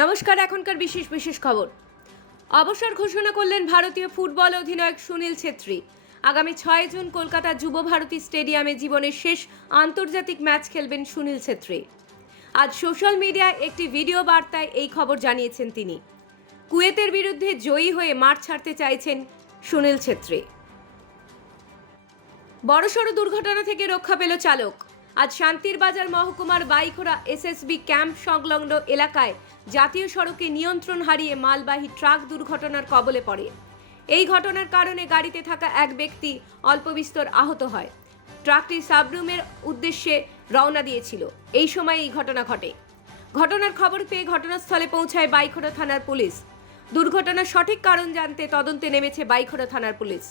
নমস্কার, এখনকার বিশেষ বিশেষ খবর। অবসর ঘোষণা করলেন ভারতীয় ফুটবল অধিনায়ক সুনীল ছেত্রী। আগামী 6 জুন কলকাতার যুব ভারতী স্টেডিয়ামে জীবনের শেষ আন্তর্জাতিক ম্যাচ খেলবেন সুনীল ছেত্রী। আজ সোশ্যাল মিডিয়ায় একটি ভিডিও বার্তায় এই খবর জানিয়েছেন তিনি। কুয়েতের বিরুদ্ধে জয়ী হয়ে মাঠ ছাড়তে চাইছেন সুনীল ছেত্রী। বড়সড় দুর্ঘটনা থেকে রক্ষা পেল চালক। আজ শান্তির বাজার মহকুমার বাইখোড়া এসএসবি ক্যাম্প সংলগ্ন এলাকায় জাতীয় সড়কে নিয়ন্ত্রণ হারিয়ে মালবাহী ট্রাক দুর্ঘটনার কবলে পড়ে। এই ঘটনার কারণে গাড়িতে থাকা এক ব্যক্তি অল্পবিস্তর আহত হয়। ট্রাকটি সাবরুমের উদ্দেশ্যে রওনা দিয়েছিল। এই সময় এই ঘটনা ঘটে। ঘটনার খবর পেয়ে ঘটনাস্থলে পৌঁছায় বাইখোড়া থানার পুলিশ। দুর্ঘটনার সঠিক কারণ জানতে তদন্তে নেমেছে বাইখোড়া থানার পুলিশ।